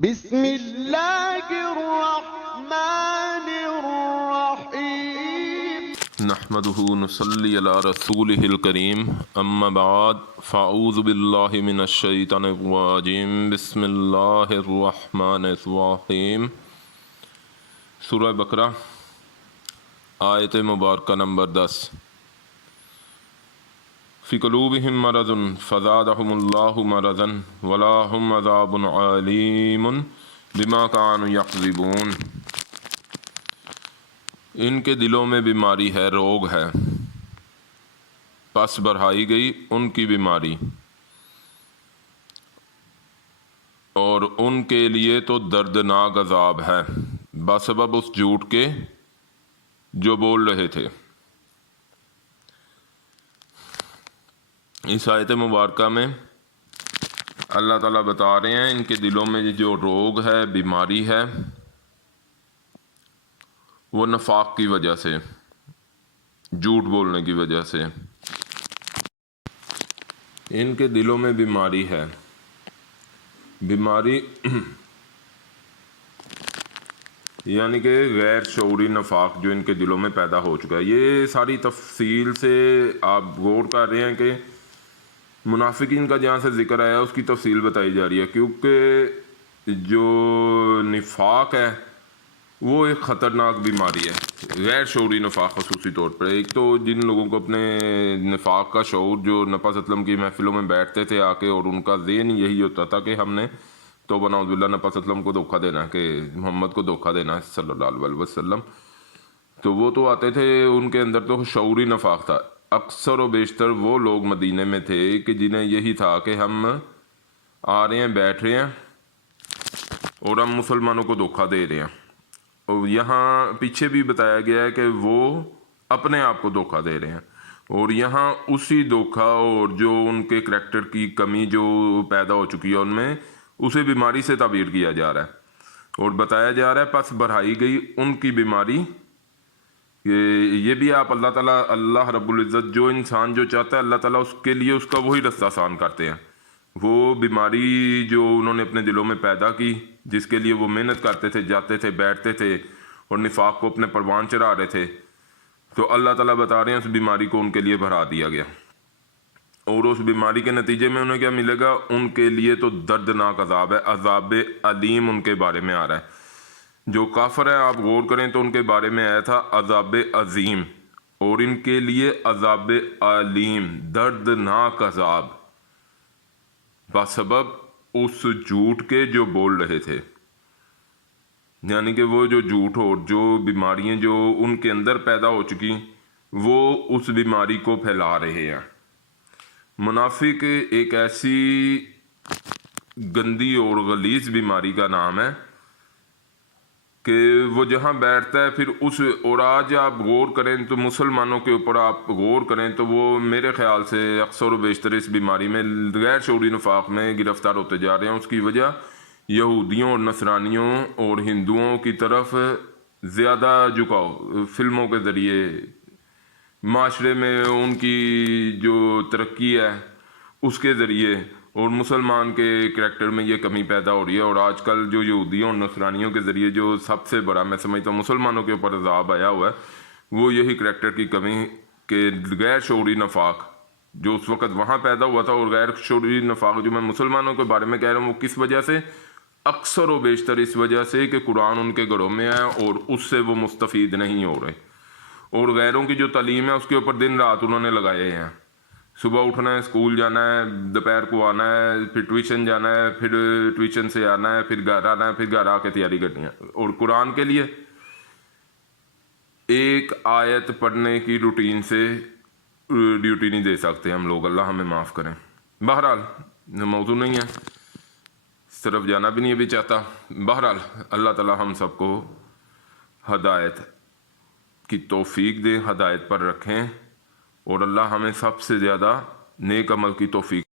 بسم اللہ الرحمن الرحیم نحمده نصلی علی رسوله الکریم اما بعد فاعوذ باللہ من الشیطان الرجیم بسم اللہ الرحمن الرحیم سورہ بقرہ آیت مبارکہ نمبر 10 فی قلوبہم مرض فزادہم اللہ مرضا ولہم عذاب علیم بما کانوا یکذبون۔ ان کے دلوں میں بیماری ہے، روگ ہے، پس بڑھائی گئی ان کی بیماری، اور ان کے لیے تو دردناک عذاب ہے بسبب اس جھوٹ کے جو بول رہے تھے۔ اس آیت مبارکہ میں اللہ تعالیٰ بتا رہے ہیں ان کے دلوں میں جو روگ ہے، بیماری ہے، وہ نفاق کی وجہ سے، جھوٹ بولنے کی وجہ سے ان کے دلوں میں بیماری ہے۔ بیماری یعنی کہ غیر شعوری نفاق جو ان کے دلوں میں پیدا ہو چکا ہے۔ یہ ساری تفصیل سے آپ غور کر رہے ہیں کہ منافقین کا جہاں سے ذکر آیا اس کی تفصیل بتائی جا رہی ہے، کیونکہ جو نفاق ہے وہ ایک خطرناک بیماری ہے، غیر شعوری نفاق خصوصی طور پر۔ ایک تو جن لوگوں کو اپنے نفاق کا شعور، جو نبی صلی اللہ علیہ وسلم کی محفلوں میں بیٹھتے تھے آ کے اور ان کا ذہن یہی ہوتا تھا کہ ہم نے توبہ نعوذ باللہ نبی صلی اللہ علیہ وسلم کو دھوکہ دینا ہے، کہ محمد کو دھوکہ دینا ہے صلی اللہ علیہ وسلم، تو وہ تو آتے تھے، ان کے اندر تو شعوری نفاق تھا۔ اکثر و بیشتر وہ لوگ مدینے میں تھے کہ جنہیں یہی تھا کہ ہم آ رہے ہیں، بیٹھ رہے ہیں اور ہم مسلمانوں کو دھوکہ دے رہے ہیں۔ اور یہاں پیچھے بھی بتایا گیا ہے کہ وہ اپنے آپ کو دھوکہ دے رہے ہیں، اور یہاں اسی دھوکہ اور جو ان کے کریکٹر کی کمی جو پیدا ہو چکی ہے ان میں، اسے بیماری سے تعبیر کیا جا رہا ہے اور بتایا جا رہا ہے پس بڑھائی گئی ان کی بیماری۔ یہ بھی آپ اللہ رب العزت جو انسان جو چاہتا ہے اللہ تعالیٰ اس کے لیے اس کا وہی رستہ آسان کرتے ہیں۔ وہ بیماری جو انہوں نے اپنے دلوں میں پیدا کی، جس کے لیے وہ محنت کرتے تھے، جاتے تھے، بیٹھتے تھے اور نفاق کو اپنے پروان چڑھا رہے تھے، تو اللہ تعالیٰ بتا رہے ہیں اس بیماری کو ان کے لیے بڑھا دیا گیا، اور اس بیماری کے نتیجے میں انہیں کیا ملے گا؟ ان کے لیے تو دردناک عذاب ہے، عذاب علیم ان کے بارے میں آ رہا ہے۔ جو کافر ہیں آپ غور کریں تو ان کے بارے میں آیا تھا عذاب عظیم، اور ان کے لیے عذاب علیم، دردناک عذاب، بسبب اس جھوٹ کے جو بول رہے تھے۔ یعنی کہ وہ جو جھوٹ اور جو بیماریاں جو ان کے اندر پیدا ہو چکی، وہ اس بیماری کو پھیلا رہے ہیں۔ منافق ایک ایسی گندی اور غلیظ بیماری کا نام ہے کہ وہ جہاں بیٹھتا ہے پھر اور آج آپ غور کریں تو مسلمانوں کے اوپر آپ غور کریں تو وہ میرے خیال سے اکثر و بیشتر اس بیماری میں، غیر شعوری نفاق میں گرفتار ہوتے جا رہے ہیں۔ اس کی وجہ یہودیوں اور نصرانیوں اور ہندوؤں کی طرف زیادہ جھکاؤ، فلموں کے ذریعے، معاشرے میں ان کی جو ترقی ہے اس کے ذریعے، اور مسلمان کے کریکٹر میں یہ کمی پیدا ہو رہی ہے۔ اور آج کل جو یہودیوں اور نصرانیوں کے ذریعے جو سب سے بڑا میں سمجھتا ہوں مسلمانوں کے اوپر عذاب آیا ہوا ہے، وہ یہی کریکٹر کی کمی کہ غیر شعوری نفاق جو اس وقت وہاں پیدا ہوا تھا، اور غیر شعوری نفاق جو میں مسلمانوں کے بارے میں کہہ رہا ہوں، وہ کس وجہ سے؟ اکثر و بیشتر اس وجہ سے کہ قرآن ان کے گھروں میں ہے اور اس سے وہ مستفید نہیں ہو رہے، اور غیروں کی جو تعلیم ہے اس کے اوپر دن رات انہوں نے لگائے ہیں۔ صبح اٹھنا ہے، اسکول جانا ہے، دوپہر کو آنا ہے، پھر ٹیوشن جانا ہے، پھر ٹیوشن سے آنا ہے، پھر گھر آنا ہے، پھر گھر آ کے تیاری کرنی ہے۔ اور قرآن کے لیے ایک آیت پڑھنے کی روٹین سے ڈیوٹی نہیں دے سکتے ہم لوگ، اللہ ہمیں معاف کریں۔ بہرحال موضوع نہیں ہے، اس طرف جانا بھی نہیں ابھی چاہتا۔ بہرحال اللہ تعالیٰ ہم سب کو ہدایت کی توفیق دے، ہدایت پر رکھیں، اور اللہ ہمیں سب سے زیادہ نیک عمل کی توفیق